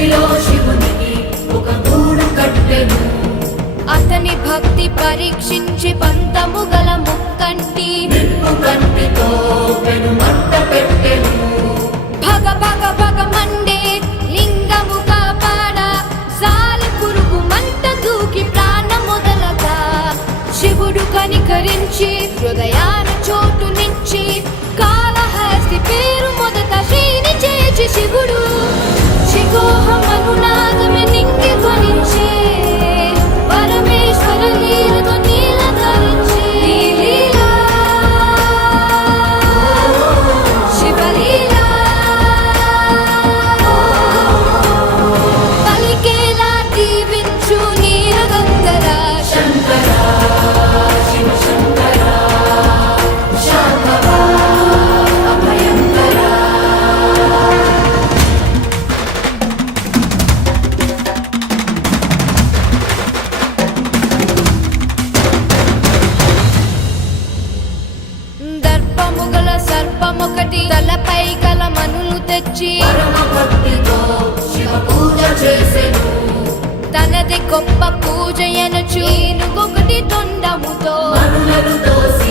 శివునికి ఒక గూడు కట్టెను. అతని భక్తి పరీక్షించి పంతము గల ముక్కంటి నిప్పు కంటితో పెను మంట పెట్టెను. భగ భగ భగ మండే లింగము కాపాడ సాలి పురుగు మంట దూకి ప్రాణమొదలగా శివుడు కనికరించి హృదయాన చోటునిచ్చి కాళహస్తి పేరు మొదట శ్రీని చేర్చి శివుడు శిఖోహమను నాగమే నింగి ధ్వనించే పరమేశ్వర లీలతో నీల ధరించే లీలా శివలీలా పలికేలా దీవించు నీలగంధరా శంకరా శివ శంకరా శాంభవా అభయంకరా. దర్పము గల సర్పమొకటి తలపై గల మనులు తెచ్చి పరమ భక్తితో శివ పూజ చేసెను. తనది గొప్ప పూజ ఎనచు ఏనుగొకటి తొండముతో మనులను తోసి